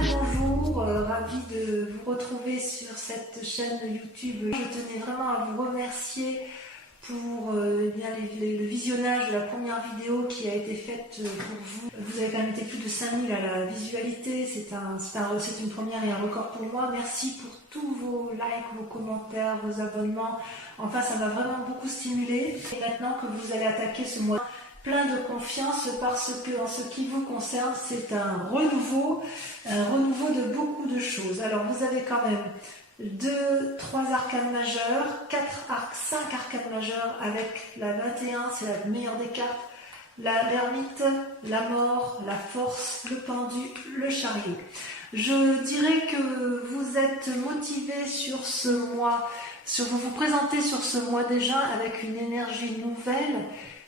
bonjour, ravie de vous retrouver sur cette chaîne YouTube. Je tenais vraiment à vous remercier pour le visionnage de la première vidéo qui a été faite pour vous. Vous avez quand même été plus de 5000 à la visualité, c'est une première et un record pour moi. Merci pour tous vos likes, vos commentaires, vos abonnements. Enfin, ça m'a vraiment beaucoup stimulé. Et maintenant que vous allez attaquer ce mois plein de confiance, parce que en ce qui vous concerne, c'est un renouveau de beaucoup de choses. Alors vous avez quand même 3 arcanes majeures, 5 arcanes majeures avec la 21, c'est la meilleure des cartes, l'ermite, la mort, la force, le pendu, le chariot. Je dirais que vous êtes motivé sur ce mois, vous vous présentez sur ce mois déjà avec une énergie nouvelle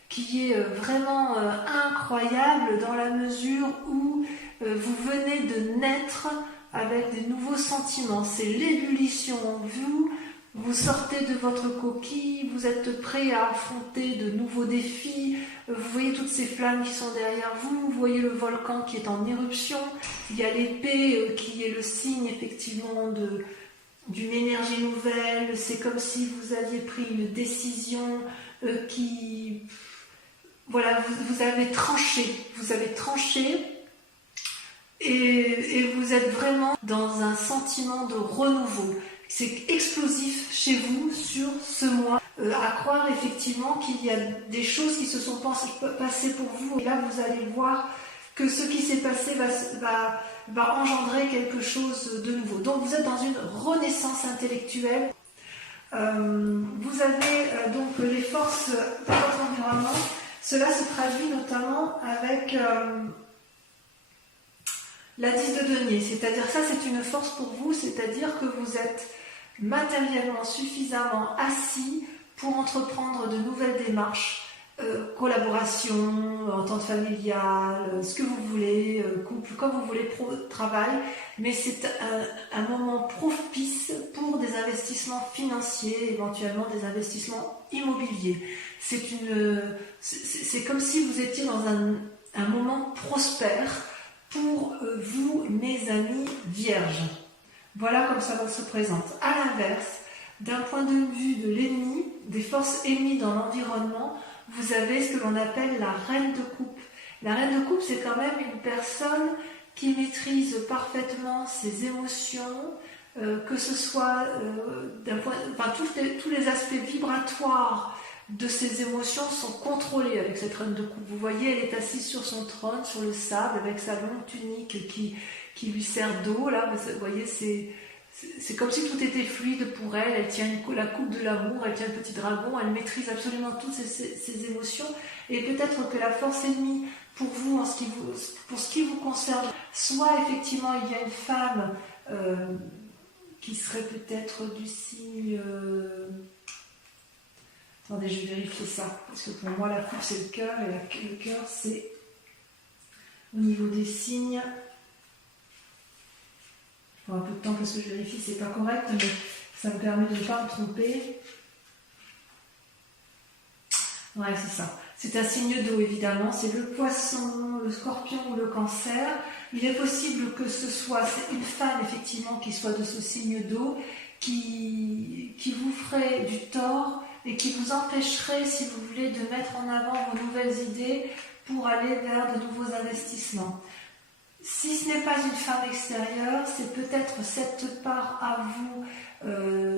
qui est vraiment incroyable dans la mesure où vous venez de naître avec des nouveaux sentiments. C'est l'ébullition en vous, vous sortez de votre coquille, vous êtes prêt à affronter de nouveaux défis, vous voyez toutes ces flammes qui sont derrière vous, vous voyez le volcan qui est en éruption, il y a l'épée qui est le signe effectivement d'une énergie nouvelle, c'est comme si vous aviez pris une décision qui... Voilà, vous avez tranché et vous êtes vraiment dans un sentiment de renouveau. C'est explosif chez vous sur ce mois. À croire effectivement qu'il y a des choses qui se sont passées pour vous. Et là, vous allez voir que ce qui s'est passé va engendrer quelque chose de nouveau. Donc, vous êtes dans une renaissance intellectuelle. Vous avez donc les forces de votre environnement. Cela se traduit notamment avec la 10 de denier, c'est-à-dire ça c'est une force pour vous, c'est-à-dire que vous êtes matériellement suffisamment assis pour entreprendre de nouvelles démarches, collaboration, entente familiale, ce que vous voulez, couple, comme vous voulez, travail, mais c'est un moment propice pour des investissements financiers, éventuellement des investissements immobiliers. C'est comme si vous étiez dans un moment prospère pour vous, mes amis vierges. Voilà comme ça se présente. À l'inverse, d'un point de vue de l'ennemi, des forces ennemies dans l'environnement, vous avez ce que l'on appelle la reine de coupe. La reine de coupe, c'est quand même une personne qui maîtrise parfaitement ses émotions, que ce soit tous les aspects vibratoires de ses émotions sont contrôlés avec cette reine de coupe. Vous voyez, elle est assise sur son trône, sur le sable, avec sa longue tunique qui lui sert d'eau. Là, vous voyez, c'est comme si tout était fluide pour elle. Elle tient la coupe de l'amour, elle tient le petit dragon, elle maîtrise absolument toutes ses émotions. Et peut-être que la force ennemie pour vous, pour ce qui vous concerne, soit effectivement il y a une femme qui serait peut-être du signe... Attendez, je vais vérifier ça, parce que pour moi la coupe c'est le cœur, et le cœur c'est au niveau des signes. Je prends un peu de temps parce que je vérifie, c'est pas correct, mais ça me permet de ne pas me tromper. Ouais, c'est ça. C'est un signe d'eau évidemment, c'est le poisson, le scorpion ou le cancer. Il est possible que ce soit une femme effectivement qui soit de ce signe d'eau, qui vous ferait du tort et qui vous empêcherait, si vous voulez, de mettre en avant vos nouvelles idées pour aller vers de nouveaux investissements. Si ce n'est pas une femme extérieure, c'est peut-être cette part à vous.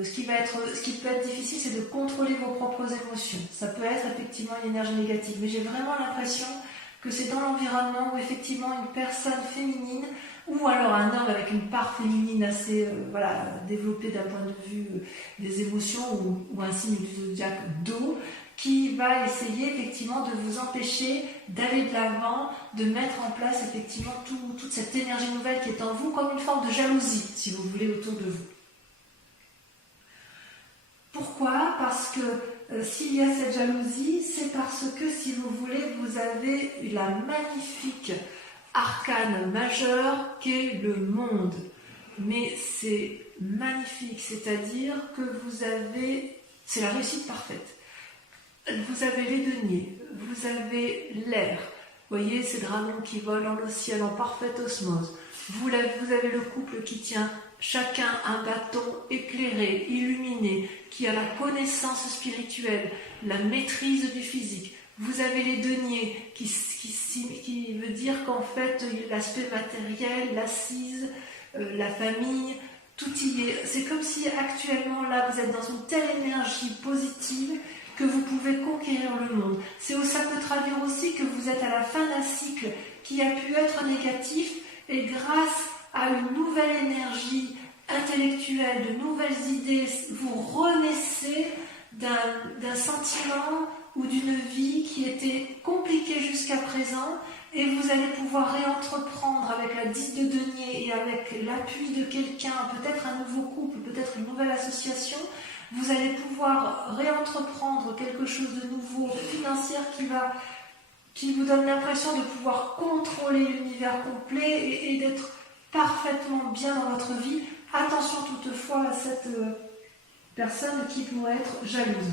Ce qui peut être difficile, c'est de contrôler vos propres émotions. Ça peut être effectivement une énergie négative, mais j'ai vraiment l'impression que c'est dans l'environnement où effectivement une personne féminine ou alors un homme avec une part féminine assez développée d'un point de vue des émotions ou un signe du zodiaque d'eau qui va essayer effectivement de vous empêcher d'aller de l'avant, de mettre en place effectivement toute cette énergie nouvelle qui est en vous comme une forme de jalousie, si vous voulez, autour de vous. Pourquoi ? Parce que s'il y a cette jalousie, c'est parce que, si vous voulez, vous avez la magnifique arcane majeure qu'est le monde. Mais c'est magnifique, c'est-à-dire que c'est la réussite parfaite. Vous avez les deniers, vous avez l'air, voyez ces dragons qui volent dans le ciel en parfaite osmose. Vous avez le couple qui tient chacun un bâton éclairé, illuminé, qui a la connaissance spirituelle, la maîtrise du physique. Vous avez les deniers qui veut dire qu'en fait l'aspect matériel, l'assise, la famille, tout y est. C'est comme si actuellement là vous êtes dans une telle énergie positive que vous pouvez conquérir le monde. Ça peut traduire aussi que vous êtes à la fin d'un cycle qui a pu être négatif et grâce à une nouvelle énergie intellectuelle, de nouvelles idées, vous renaissez d'un sentiment ou d'une vie qui était compliquée jusqu'à présent et vous allez pouvoir réentreprendre avec la 10 de denier et avec l'appui de quelqu'un, peut-être un nouveau couple, peut-être une nouvelle association, vous allez pouvoir réentreprendre quelque chose de nouveau, financier qui vous donne l'impression de pouvoir contrôler l'univers complet et d'être parfaitement bien dans votre vie. Attention toutefois à cette personne qui pourrait être jalouse.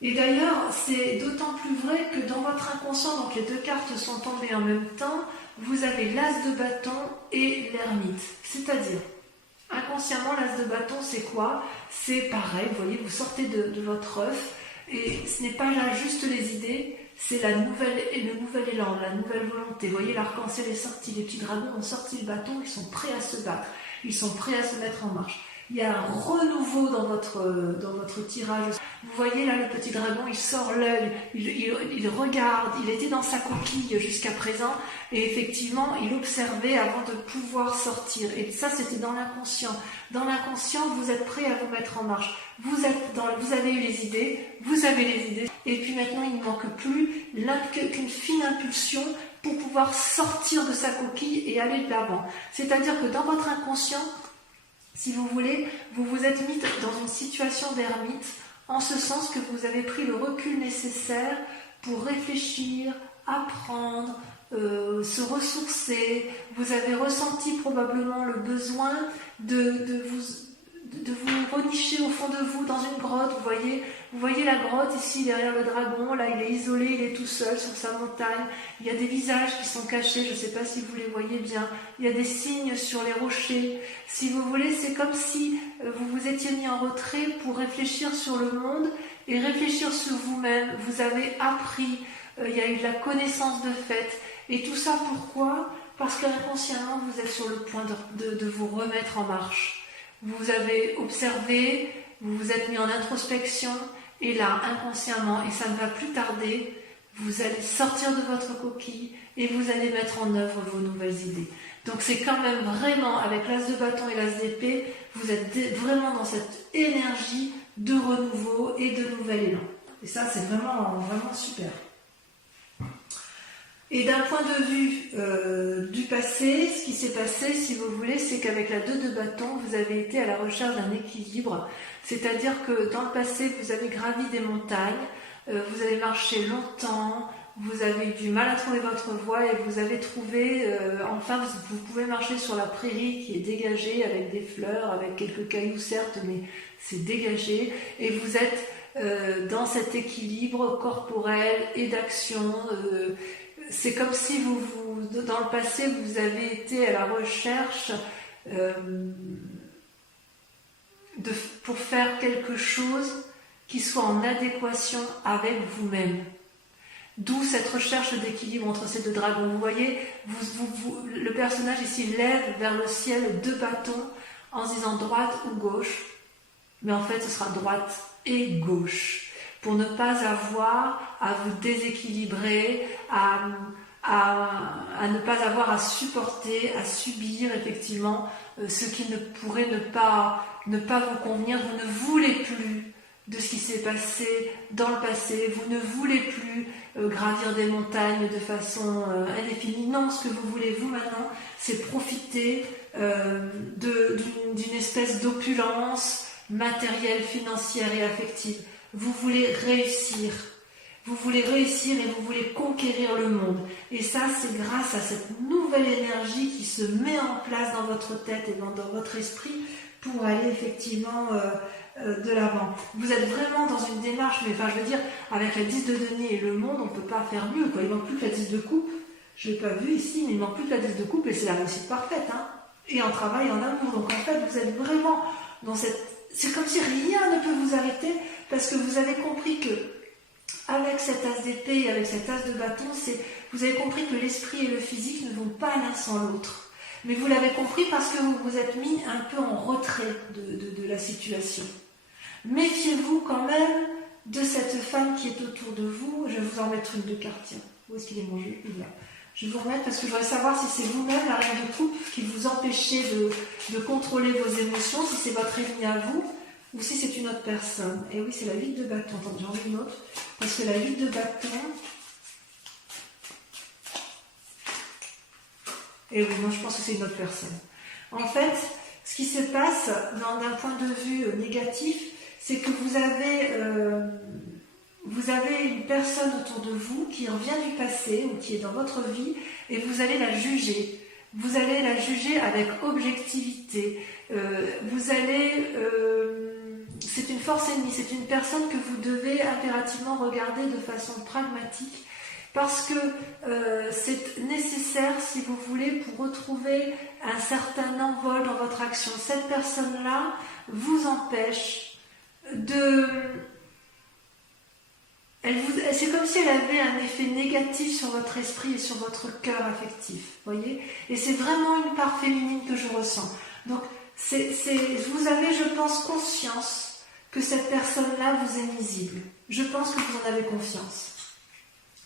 Et d'ailleurs, c'est d'autant plus vrai que dans votre inconscient, donc les deux cartes sont tombées en même temps, vous avez l'as de bâton et l'ermite. C'est-à-dire, inconsciemment, l'as de bâton, c'est quoi? C'est pareil, vous voyez, vous sortez de votre œuf, et ce n'est pas là juste les idées, c'est le nouvel élan, la nouvelle volonté. Vous voyez, l'arc-en-ciel est sorti, les petits dragons ont sorti le bâton, ils sont prêts à se battre, ils sont prêts à se mettre en marche. Il y a un renouveau dans votre tirage. Vous voyez là, le petit dragon, il sort l'œil, il regarde, il était dans sa coquille jusqu'à présent, et effectivement, il observait avant de pouvoir sortir. Et ça, c'était dans l'inconscient. Dans l'inconscient, vous êtes prêt à vous mettre en marche. Vous avez eu les idées, vous avez les idées, et puis maintenant, il ne manque plus qu'une fine impulsion pour pouvoir sortir de sa coquille et aller de l'avant. C'est-à-dire que dans votre inconscient, si vous voulez, vous vous êtes mis dans une situation d'ermite, en ce sens que vous avez pris le recul nécessaire pour réfléchir, apprendre, se ressourcer. Vous avez ressenti probablement le besoin de vous renicher au fond de vous dans une grotte. Vous voyez la grotte ici derrière le dragon, là il est isolé, il est tout seul sur sa montagne. Il y a des visages qui sont cachés, je ne sais pas si vous les voyez bien. Il y a des signes sur les rochers. Si vous voulez, c'est comme si vous vous étiez mis en retrait pour réfléchir sur le monde et réfléchir sur vous-même. Vous avez appris, il y a eu de la connaissance de fait. Et tout ça pourquoi? Parce qu'inconsciemment vous êtes sur le point de vous remettre en marche. Vous avez observé, vous vous êtes mis en introspection, et là, inconsciemment, et ça ne va plus tarder, vous allez sortir de votre coquille et vous allez mettre en œuvre vos nouvelles idées. Donc c'est quand même vraiment, avec l'as de bâton et l'as d'épée, vous êtes vraiment dans cette énergie de renouveau et de nouvel élan. Et ça, c'est vraiment, vraiment super. Et d'un point de vue du passé, ce qui s'est passé, si vous voulez, c'est qu'avec la 2 de bâton, vous avez été à la recherche d'un équilibre. C'est-à-dire que dans le passé, vous avez gravi des montagnes, vous avez marché longtemps, vous avez eu du mal à trouver votre voie et vous avez trouvé, enfin, vous pouvez marcher sur la prairie qui est dégagée avec des fleurs, avec quelques cailloux certes, mais c'est dégagé. Et vous êtes dans cet équilibre corporel et d'action. C'est comme si dans le passé, vous avez été à la recherche pour faire quelque chose qui soit en adéquation avec vous-même. D'où cette recherche d'équilibre entre ces deux dragons. Vous voyez, le personnage ici lève vers le ciel 2 bâtons en se disant droite ou gauche, mais en fait ce sera droite et gauche. Pour ne pas avoir à vous déséquilibrer, à ne pas avoir à supporter, à subir effectivement ce qui ne pourrait ne pas vous convenir. Vous ne voulez plus de ce qui s'est passé dans le passé, vous ne voulez plus gravir des montagnes de façon indéfinie. Non, ce que vous voulez vous maintenant, c'est profiter d'une espèce d'opulence matérielle, financière et affective. Vous voulez réussir et vous voulez conquérir le monde. Et ça, c'est grâce à cette nouvelle énergie qui se met en place dans votre tête et dans votre esprit pour aller effectivement de l'avant. Vous êtes vraiment dans une démarche, mais enfin je veux dire, avec la 10 de denier et le monde, on ne peut pas faire mieux, quoi. Il ne manque plus que la 10 de coupe. Je ne l'ai pas vu ici, mais il ne manque plus que la 10 de coupe et c'est la réussite parfaite. Hein. Et en travail, en amour. Donc en fait, vous êtes vraiment dans cette... C'est comme si rien ne peut vous arrêter parce que vous avez compris que avec cet as d'épée et avec cet as de bâton, vous avez compris que l'esprit et le physique ne vont pas l'un sans l'autre. Mais vous l'avez compris parce que vous vous êtes mis un peu en retrait de la situation. Méfiez-vous quand même de cette femme qui est autour de vous. Je vais vous en mettre une de cartes. Tiens, où est-ce qu'il est mon jeu? Il est là. Je vais vous remettre parce que je voudrais savoir si c'est vous-même, la reine de coupe, qui vous empêchez de contrôler vos émotions, si c'est votre ennemi à vous, ou si c'est une autre personne. Et oui, c'est la 8 de bâton. Attends, j'en ai une autre. Parce que la 8 de bâton... Et oui, non, je pense que c'est une autre personne. En fait, ce qui se passe d'un point de vue négatif, c'est que vous avez une personne autour de vous qui revient du passé ou qui est dans votre vie et vous allez la juger. Vous allez la juger avec objectivité. C'est une force ennemie, c'est une personne que vous devez impérativement regarder de façon pragmatique parce que c'est nécessaire, si vous voulez, pour retrouver un certain envol dans votre action. Cette personne-là vous empêche de... C'est comme si elle avait un effet négatif sur votre esprit et sur votre cœur affectif, voyez. Et c'est vraiment une part féminine que je ressens. Donc, vous avez, je pense, conscience que cette personne-là vous est nuisible. Je pense que vous en avez confiance.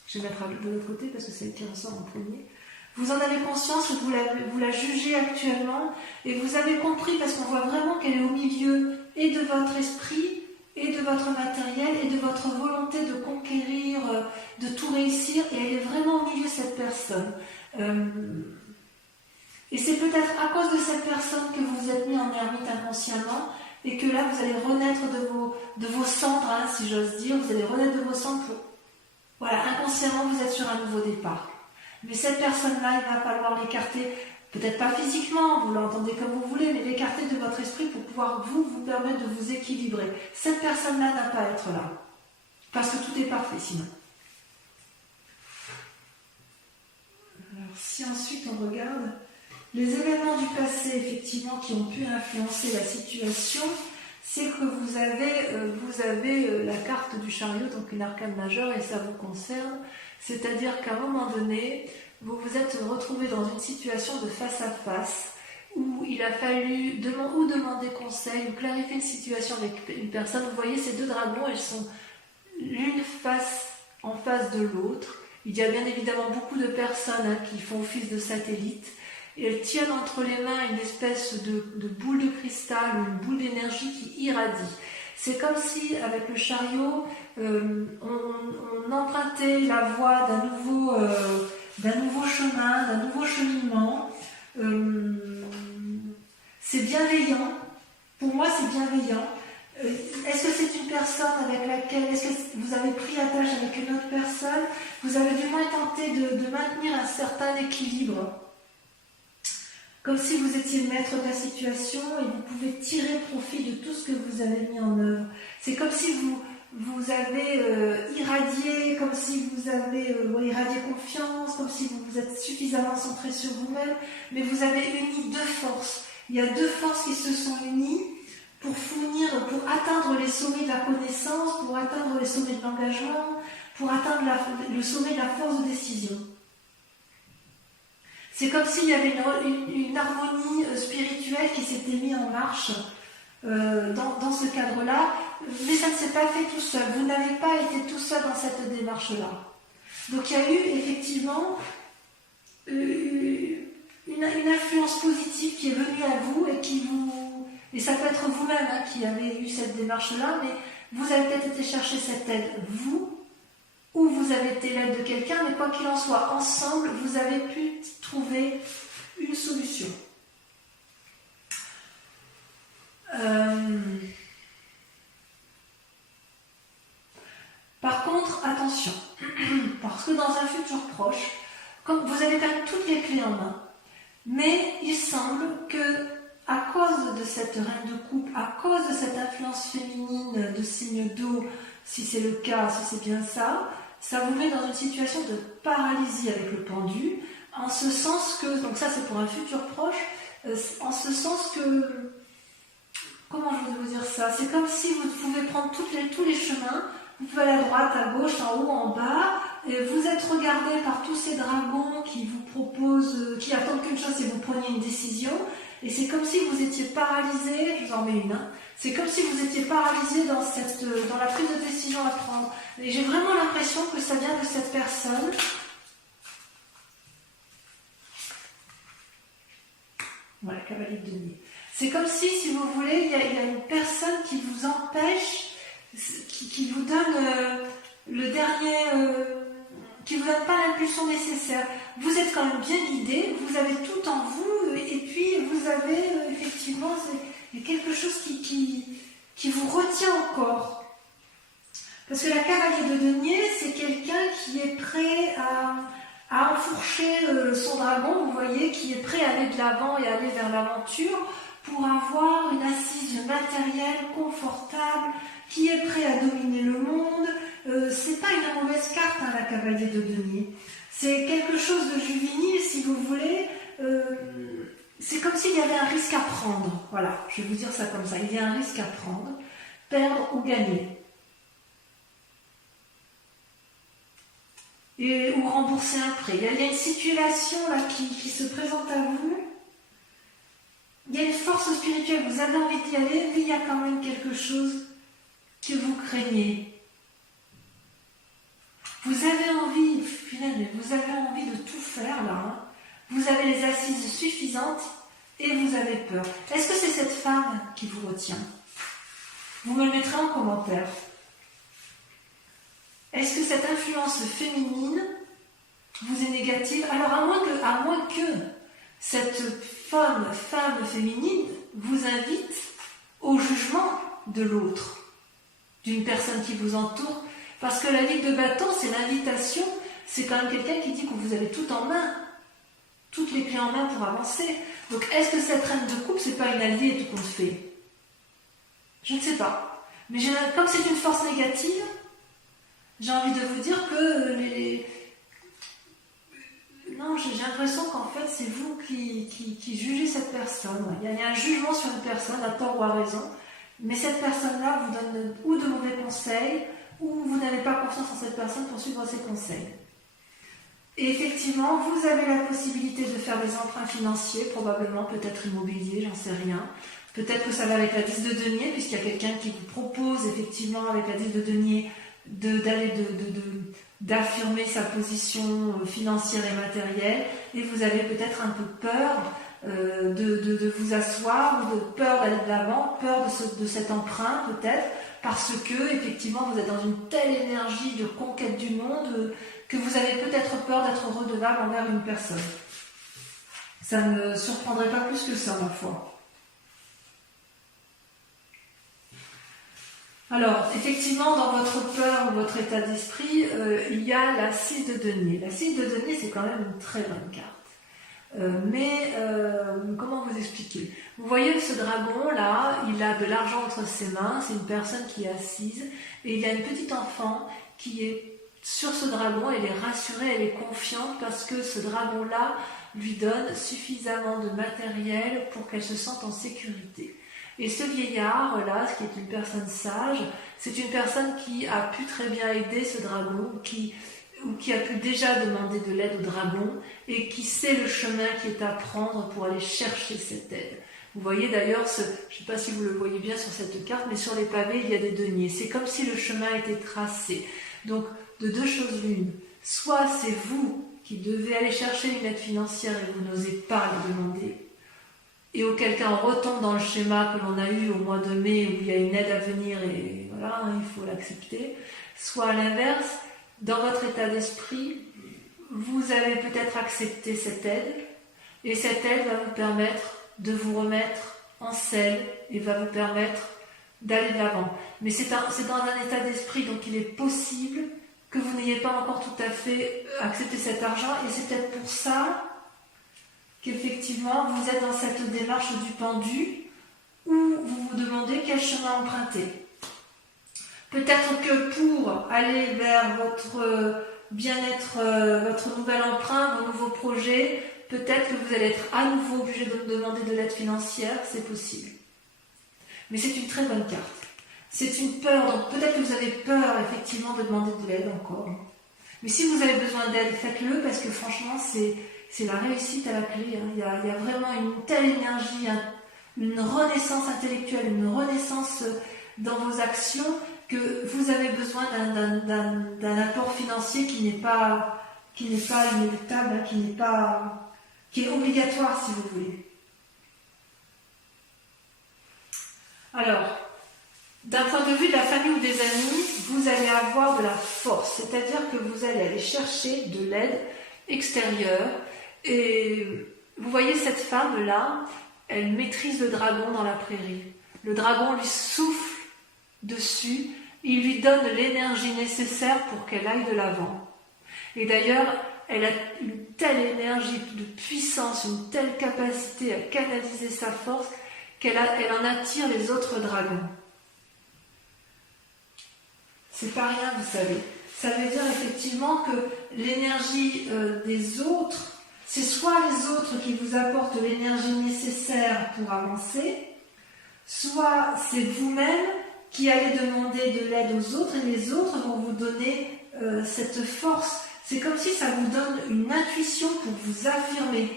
Je vais mettre de l'autre côté parce que c'est elle qui ressort en premier. Vous en avez conscience que vous la jugez actuellement et vous avez compris parce qu'on voit vraiment qu'elle est au milieu et de votre esprit et de votre matériel et de votre volonté de conquérir, de tout réussir, et elle est vraiment au milieu, cette personne. Et c'est peut-être à cause de cette personne que vous vous êtes mis en ermite inconsciemment, et que là vous allez renaître de vos cendres, hein, si j'ose dire, vous allez renaître de vos cendres pour... Voilà, inconsciemment vous êtes sur un nouveau départ. Mais cette personne-là, il va falloir l'écarter, peut-être pas physiquement, vous l'entendez comme vous voulez, mais l'écarter de votre esprit pour pouvoir vous permettre de vous équilibrer. Cette personne-là n'a pas à être là. Parce que tout est parfait sinon. Alors, si ensuite on regarde les événements du passé, effectivement, qui ont pu influencer la situation, c'est que vous avez la carte du chariot, donc une arcane majeure, et ça vous concerne. C'est-à-dire qu'à un moment donné, vous vous êtes retrouvé dans une situation de face à face où il a fallu demander conseil ou clarifier une situation avec une personne. Vous voyez ces deux dragons, elles sont l'une en face de l'autre. Il y a bien évidemment beaucoup de personnes qui font office de satellites et elles tiennent entre les mains une espèce de boule de cristal ou une boule d'énergie qui irradie. C'est comme si, avec le chariot, on empruntait la voie d'un nouveau chemin, d'un nouveau cheminement. C'est bienveillant. Pour moi, c'est bienveillant. Est-ce que c'est une personne avec laquelle... Est-ce que vous avez pris attache avec une autre personne? Vous avez du moins tenté de maintenir un certain équilibre. Comme si vous étiez le maître de la situation et vous pouvez tirer profit de tout ce que vous avez mis en œuvre. C'est comme si vous avez irradié, comme si vous avez irradié confiance, comme si vous êtes suffisamment centré sur vous-même, mais vous avez uni deux forces. Il y a deux forces qui se sont unies pour atteindre les sommets de la connaissance, pour atteindre les sommets de l'engagement, pour atteindre le sommet de la force de décision. C'est comme s'il y avait une harmonie spirituelle qui s'était mise en marche dans ce cadre-là, mais ça ne s'est pas fait tout seul. Vous n'avez pas été tout seul dans cette démarche-là. Donc il y a eu effectivement une influence positive qui est venue à vous et ça peut être vous-même qui avez eu cette démarche-là, mais vous avez peut-être été chercher cette aide, vous, ou vous avez été l'aide de quelqu'un, mais quoi qu'il en soit, ensemble, vous avez pu trouver une solution. Par contre, attention, parce que dans un futur proche, comme vous avez quand même toutes les clés en main, mais il semble que à cause de cette reine de coupe, à cause de cette influence féminine de signe d'eau, si c'est le cas, si c'est bien ça, ça vous met dans une situation de paralysie avec le pendu, en ce sens que, donc ça c'est pour un futur proche, en ce sens que, comment je vais vous dire ça, c'est comme si vous pouvez prendre tous les chemins, vous pouvez aller à droite, à gauche, en haut, en bas, et vous êtes regardé par tous ces dragons qui vous proposent, qui attendent qu'une chose, c'est que vous preniez une décision, et c'est comme si vous étiez paralysé, je vous en mets une, hein, c'est comme si vous étiez paralysé dans la prise de décision à prendre. Et j'ai vraiment l'impression que ça vient de cette personne. Voilà, cavalier de denier. C'est comme si vous voulez, il y a une personne qui vous empêche, qui vous donne le dernier, qui vous donne pas l'impulsion nécessaire. Vous êtes quand même bien guidé, vous avez tout en vous, et puis vous avez effectivement il y a quelque chose qui vous retient encore. Parce que la cavalier de denier, c'est quelqu'un qui est prêt à enfourcher son dragon, vous voyez, qui est prêt à aller de l'avant et aller vers l'aventure pour avoir une assise matérielle confortable, qui est prêt à dominer le monde. C'est pas une mauvaise carte, hein, la cavalier de denier. C'est quelque chose de juvénile, si vous voulez. C'est comme s'il y avait un risque à prendre. Voilà, je vais vous dire ça comme ça. Il y a un risque à prendre, perdre ou gagner. Ou rembourser un prêt. Il y a une situation là qui se présente à vous. Il y a une force spirituelle, vous avez envie d'y aller, mais il y a quand même quelque chose que vous craignez. Vous avez envie, finalement, vous avez envie de tout faire là. Hein. Vous avez les assises suffisantes et vous avez peur. Est-ce que c'est cette femme qui vous retient? Vous me le mettrez en commentaire. Est-ce que cette influence féminine vous est négative? Alors à moins que cette femme féminine vous invite au jugement de l'autre, d'une personne qui vous entoure, parce que la ligue de bâton, c'est l'invitation, c'est quand même quelqu'un qui dit que vous avez tout en main, toutes les clés en main pour avancer. Donc est-ce que cette reine de coupe, c'est pas une alliée tout compte fait? Je ne sais pas. Mais comme c'est une force négative, j'ai envie de vous dire que non, j'ai l'impression qu'en fait, c'est vous qui jugez cette personne. Il y a un jugement sur une personne, à tort ou à raison, mais cette personne-là vous donne ou de mauvais conseils, ou vous n'avez pas confiance en cette personne pour suivre ses conseils. Et effectivement, vous avez la possibilité de faire des emprunts financiers, probablement, peut-être immobilier, j'en sais rien. Peut-être que ça va avec la 10 de denier, puisqu'il y a quelqu'un qui vous propose, effectivement, avec la 10 de denier, d'affirmer sa position financière et matérielle, et vous avez peut-être un peu peur de vous asseoir, ou de peur d'aller de l'avant, peur de cet emprunt peut-être, parce que effectivement vous êtes dans une telle énergie de conquête du monde que vous avez peut-être peur d'être redevable envers une personne. Ça ne me surprendrait pas plus que ça, ma foi. Alors, effectivement, dans votre peur ou votre état d'esprit, il y a la 6 de denier. La 6 de denier, c'est quand même une très bonne carte. Comment vous expliquer? Vous voyez ce dragon-là, il a de l'argent entre ses mains, c'est une personne qui est assise, et il y a une petite enfant qui est sur ce dragon, elle est rassurée, elle est confiante, parce que ce dragon-là lui donne suffisamment de matériel pour qu'elle se sente en sécurité. Et ce vieillard-là, qui est une personne sage, c'est une personne qui a pu très bien aider ce dragon, qui a pu déjà demander de l'aide au dragon, et qui sait le chemin qui est à prendre pour aller chercher cette aide. Vous voyez d'ailleurs, je ne sais pas si vous le voyez bien sur cette carte, mais sur les pavés, il y a des deniers. C'est comme si le chemin était tracé. Donc, de deux choses l'une. Soit c'est vous qui devez aller chercher une aide financière et vous n'osez pas le demander, et auquel cas on retombe dans le schéma que l'on a eu au mois de mai où il y a une aide à venir et voilà, il faut l'accepter. Soit à l'inverse, dans votre état d'esprit, vous avez peut-être accepté cette aide et cette aide va vous permettre de vous remettre en selle et va vous permettre d'aller de l'avant. Mais c'est dans un état d'esprit, donc il est possible que vous n'ayez pas encore tout à fait accepté cet argent, et c'est peut-être pour ça qu'effectivement vous êtes dans cette démarche du pendu où vous vous demandez quel chemin emprunter. Peut-être que pour aller vers votre bien-être, votre nouvel emprunt, vos nouveaux projets, peut-être que vous allez être à nouveau obligé de demander de l'aide financière, c'est possible. Mais c'est une très bonne carte. C'est une peur, donc peut-être que vous avez peur effectivement de demander de l'aide encore. Mais si vous avez besoin d'aide, faites-le parce que franchement, c'est la réussite à la clé. Hein. Il y a vraiment une telle énergie, une renaissance intellectuelle, une renaissance dans vos actions que vous avez besoin d'un apport financier qui n'est pas inéluctable, qui est obligatoire si vous voulez. Alors, d'un point de vue de la famille ou des amis, vous allez avoir de la force, c'est-à-dire que vous allez aller chercher de l'aide extérieure. Et vous voyez cette femme-là, elle maîtrise le dragon dans la prairie. Le dragon lui souffle dessus, il lui donne l'énergie nécessaire pour qu'elle aille de l'avant. Et d'ailleurs, elle a une telle énergie de puissance, une telle capacité à canaliser sa force qu'elle en attire les autres dragons. C'est pas rien, vous savez. Ça veut dire effectivement que l'énergie des autres, c'est soit les autres qui vous apportent l'énergie nécessaire pour avancer, soit c'est vous-même qui allez demander de l'aide aux autres et les autres vont vous donner cette force. C'est comme si ça vous donne une intuition pour vous affirmer.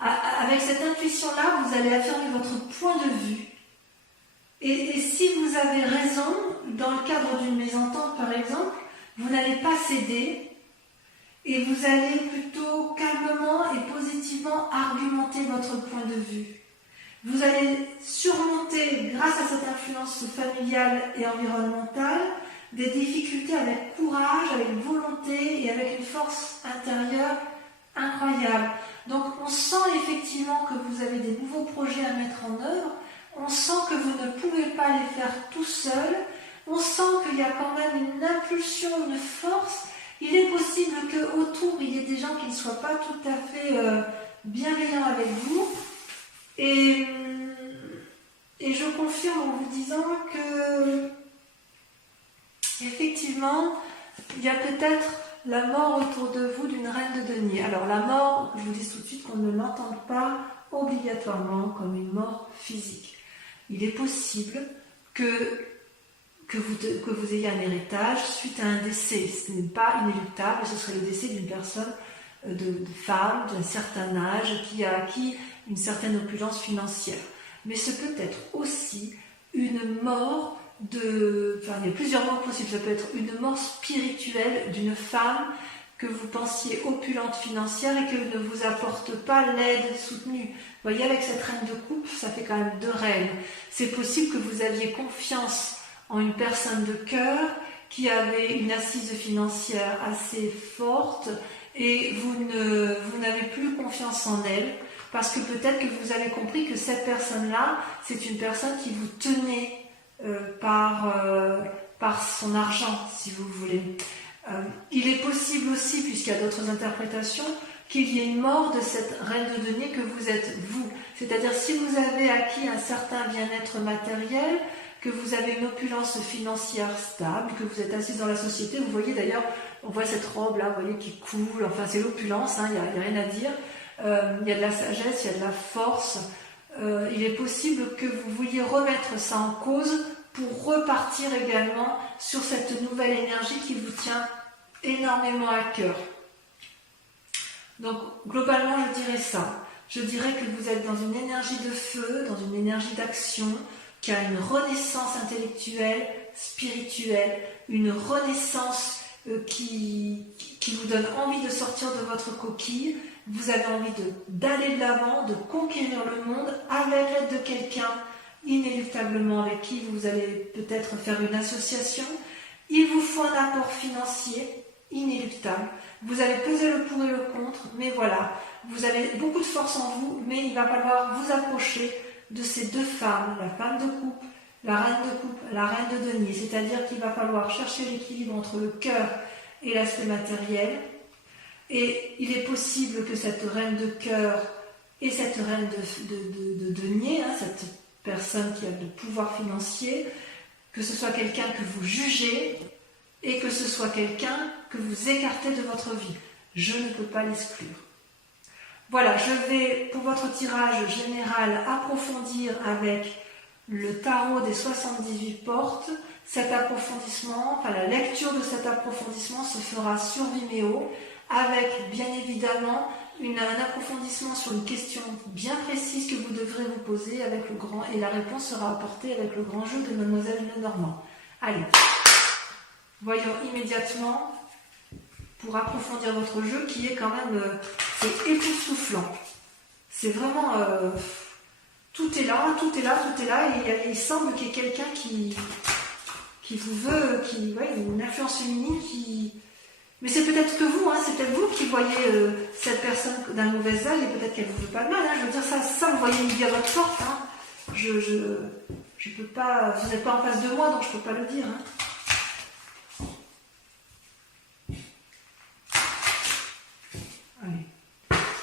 Avec cette intuition-là, vous allez affirmer votre point de vue. Et si vous avez raison, dans le cadre d'une mésentente par exemple, vous n'allez pas céder et vous allez plutôt calmement et positivement argumenter votre point de vue. Vous allez surmonter, grâce à cette influence familiale et environnementale, des difficultés avec courage, avec volonté et avec une force intérieure incroyable. Donc on sent effectivement que vous avez des nouveaux projets à mettre en œuvre, on sent que vous ne pouvez pas les faire tout seul, on sent qu'il y a quand même une impulsion, une force. Il est possible qu'autour il y ait des gens qui ne soient pas tout à fait bienveillants avec vous. Et je confirme en vous disant que effectivement, il y a peut-être la mort autour de vous d'une reine de denier. Alors la mort, je vous dis tout de suite qu'on ne l'entend pas obligatoirement comme une mort physique. Il est possible que vous ayez un héritage suite à un décès. Ce n'est pas inéluctable, ce serait le décès d'une personne, de femme d'un certain âge qui a acquis une certaine opulence financière. Mais ce peut être aussi une mort enfin il y a plusieurs morts possibles. Ça peut être une mort spirituelle d'une femme que vous pensiez opulente financière et que ne vous apporte pas l'aide soutenue. Vous voyez, avec cette reine de coupe, ça fait quand même 2 reines. C'est possible que vous aviez confiance en une personne de cœur qui avait une assise financière assez forte et vous n'avez plus confiance en elle parce que peut-être que vous avez compris que cette personne-là, c'est une personne qui vous tenait par son argent, si vous voulez. Il est possible aussi, puisqu'il y a d'autres interprétations, qu'il y ait une mort de cette reine de denier que vous êtes vous. C'est-à-dire si vous avez acquis un certain bien-être matériel, que vous avez une opulence financière stable, que vous êtes assise dans la société, vous voyez d'ailleurs, on voit cette robe-là, vous voyez, qui coule, enfin c'est l'opulence, il n'y a rien à dire. Il y a de la sagesse, il y a de la force. Il est possible que vous vouliez remettre ça en cause pour repartir également sur cette nouvelle énergie qui vous tient énormément à cœur. Donc globalement je dirais ça. Je dirais que vous êtes dans une énergie de feu, dans une énergie d'action, qui a une renaissance intellectuelle, spirituelle, une renaissance qui vous donne envie de sortir de votre coquille. Vous avez envie d'aller de l'avant, de conquérir le monde avec l'aide de quelqu'un inéluctablement avec qui vous allez peut-être faire une association. Il vous faut un apport financier inéluctable. Vous allez peser le pour et le contre, mais voilà, vous avez beaucoup de force en vous, mais il va falloir vous approcher de ces 2 femmes, la femme de coupe, la reine de coupe, la reine de denier. C'est-à-dire qu'il va falloir chercher l'équilibre entre le cœur et l'aspect matériel. Et il est possible que cette reine de cœur et cette reine de denier, hein, cette personne qui a le pouvoir financier, que ce soit quelqu'un que vous jugez et que ce soit quelqu'un que vous écartez de votre vie. Je ne peux pas l'exclure. Voilà, je vais pour votre tirage général approfondir avec le tarot des 78 portes. Cet approfondissement, enfin la lecture de cet approfondissement se fera sur Vimeo avec bien évidemment un approfondissement sur une question bien précise que vous devrez vous poser avec le grand, et la réponse sera apportée avec le grand jeu de Mademoiselle Lenormand. Allez, voyons immédiatement pour approfondir votre jeu qui est quand même c'est époustouflant. C'est vraiment tout est là, tout est là, tout est là, et il semble qu'il y ait quelqu'un qui vous veut, une influence féminine qui... Mais c'est peut-être que vous, hein, c'est peut-être vous qui voyez cette personne d'un mauvais œil, et peut-être qu'elle vous veut pas de mal, hein. Je veux dire, ça vous voyez midi à votre porte, hein. Je peux pas, vous n'êtes pas en face de moi, donc je peux pas le dire, hein. Allez.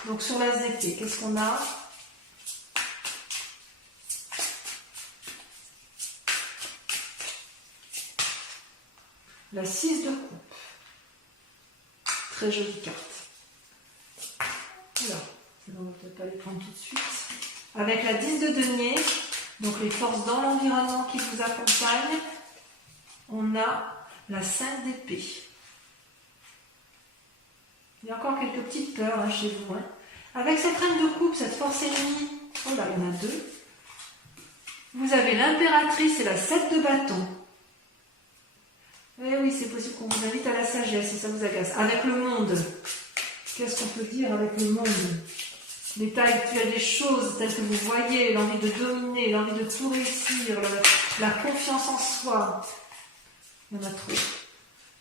Donc sur l'as d'épée, qu'est-ce qu'on a? La 6 de coupe. Très jolie carte. Alors, on ne va peut-être pas les prendre tout de suite. Avec la 10 de denier, donc les forces dans l'environnement qui vous accompagnent, on a la 5 d'épée. Il y a encore quelques petites peurs hein, chez vous. Hein. Avec cette reine de coupe, cette force ennemie, oh là, il y en a deux. Vous avez l'impératrice et la 7 de bâton. Eh oui, c'est possible qu'on vous invite à la sagesse, et ça vous agace. Avec le monde, qu'est-ce qu'on peut dire avec le monde? L'état actuel des choses, telles que vous voyez, l'envie de dominer, l'envie de tout réussir, la confiance en soi. Il y en a trop.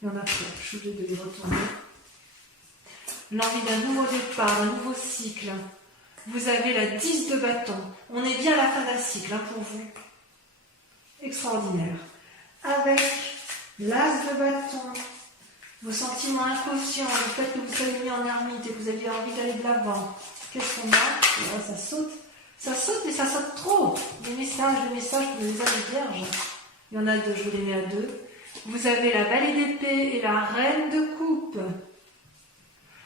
Il y en a trop. Je suis obligée de les retourner. L'envie d'un nouveau départ, d'un nouveau cycle. Vous avez la 10 de bâton. On est bien à la fin d'un cycle hein, pour vous. Extraordinaire. Avec l'as de bâton, vos sentiments inconscients, le fait que vous soyez mis en ermite et que vous aviez envie d'aller de l'avant. Qu'est-ce qu'on a? Là, ça saute. Ça saute, mais ça saute trop. Les messages pour les âmes vierges. Il y en a deux, je vous les mets à deux. Vous avez la valée d'épée et la reine de coupe.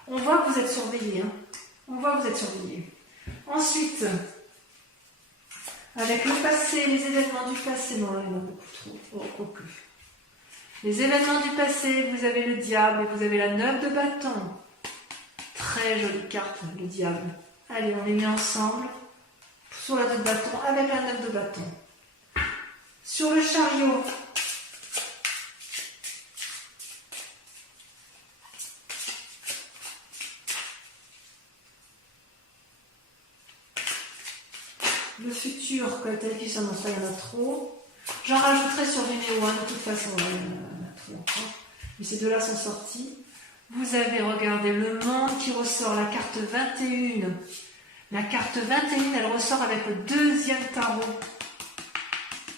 On voit que vous êtes surveillé. Hein. On voit que vous êtes surveillé. Ensuite, avec le passé, les événements du passé, non, il y en a beaucoup trop. Oh, quoique. Les événements du passé, vous avez le diable et vous avez la 9 de bâton. Très jolie carte, le diable. Allez, on les met ensemble sur la 2 de bâton avec la 9 de bâton. Sur le chariot, le futur, tel qu'il s'annonce, il y en a trop. J'en rajouterai sur Vimeo, de toute façon, il y en a trop encore. Mais ces deux-là sont sortis. Vous avez, regardé le monde qui ressort, la carte 21. La carte 21, elle ressort avec le deuxième tarot.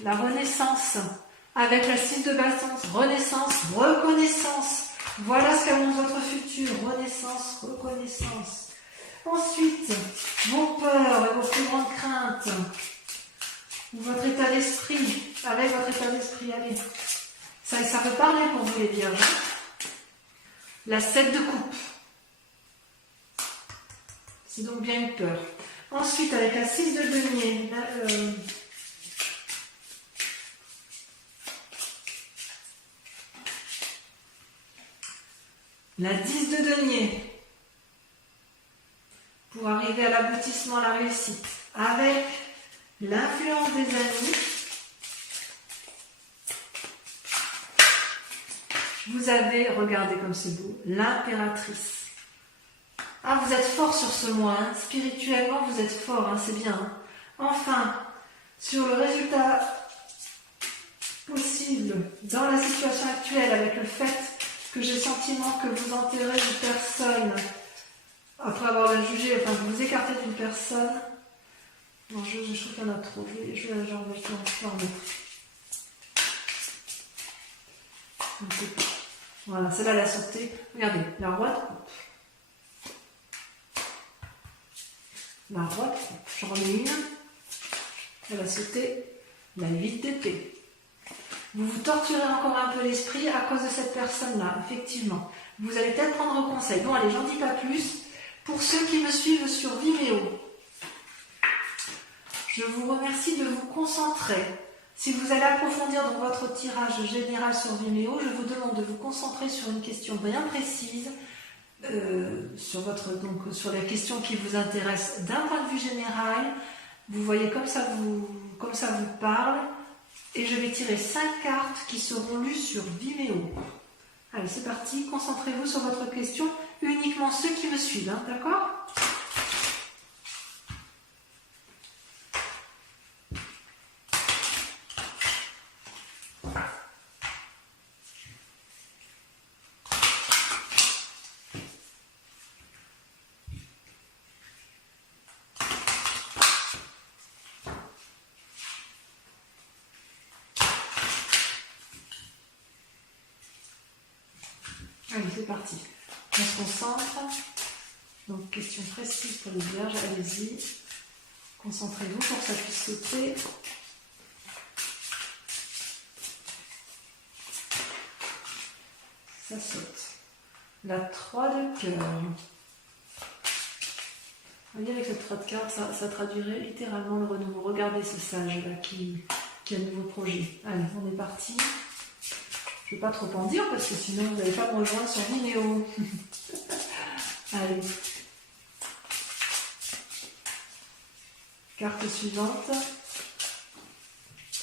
La renaissance. Avec la 6 de bâton, renaissance, reconnaissance. Voilà ce qu'annonce votre futur. Renaissance, reconnaissance. Ensuite, vos peurs et vos plus grandes craintes. Votre état d'esprit. Avec votre état d'esprit, allez. Ça peut parler pour vous les vierges. La 7 de coupe. C'est donc bien une peur. Ensuite, avec la 6 de denier, la 10 de denier, pour arriver à l'aboutissement, la réussite. Avec l'influence des amis, vous avez, regardez comme c'est beau, l'impératrice. Ah, vous êtes fort sur ce mois, hein. Spirituellement, vous êtes fort, hein, c'est bien. Hein. Enfin, sur le résultat possible dans la situation actuelle, avec le fait que j'ai le sentiment que vous enterrez une personne, après avoir la jugé, enfin, vous vous écartez d'une personne. Non, je trouve qu'il y en a trop. Je vais en mettre. Voilà, celle-là, elle a sauté. Regardez, la roi de coupe. la roi de coupe. J'en ai une. Elle va sauter la 8 d'épée. Vous vous torturez encore un peu l'esprit à cause de cette personne-là, effectivement. Vous allez peut-être prendre conseil. Bon, allez, j'en dis pas plus. Pour ceux qui me suivent sur Vimeo, je vous remercie de vous concentrer. Si vous allez approfondir dans votre tirage général sur Vimeo, je vous demande de vous concentrer sur une question bien précise, sur la question qui vous intéresse d'un point de vue général. Vous voyez comme ça vous parle. Et je vais tirer 5 cartes qui seront lues sur Vimeo. Allez, c'est parti. Concentrez-vous sur votre question. Uniquement ceux qui me suivent, hein, d'accord ? Allez, c'est parti. On se concentre. Donc, question précise pour les vierges. Allez-y. Concentrez-vous pour que ça puisse sauter. Ça saute. La 3 de cœur. Vous voyez, avec cette 3 de cœur, ça traduirait littéralement le renouveau. Regardez ce sage-là qui a un nouveau projet. Allez, on est parti. Je ne vais pas trop en dire parce que sinon vous n'allez pas me rejoindre sur Vimeo. Allez. Carte suivante.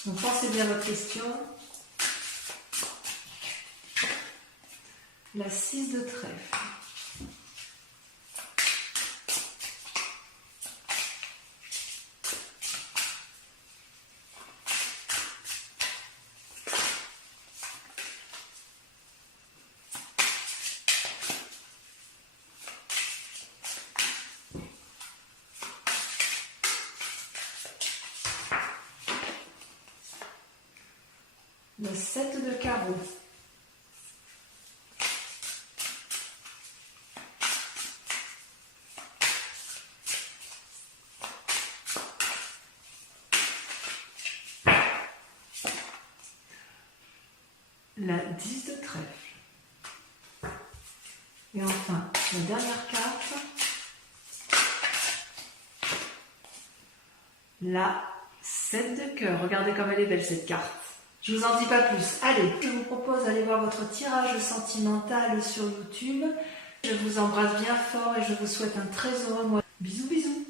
Donc pensez bien à votre question. La 6 de trèfle. Le 7 de carreau. La 10 de trèfle. Et enfin, la dernière carte. La 7 de cœur. Regardez comme elle est belle cette carte. Je vous en dis pas plus. Allez, je vous propose d'aller voir votre tirage sentimental sur YouTube. Je vous embrasse bien fort et je vous souhaite un très heureux mois. Bisous, bisous.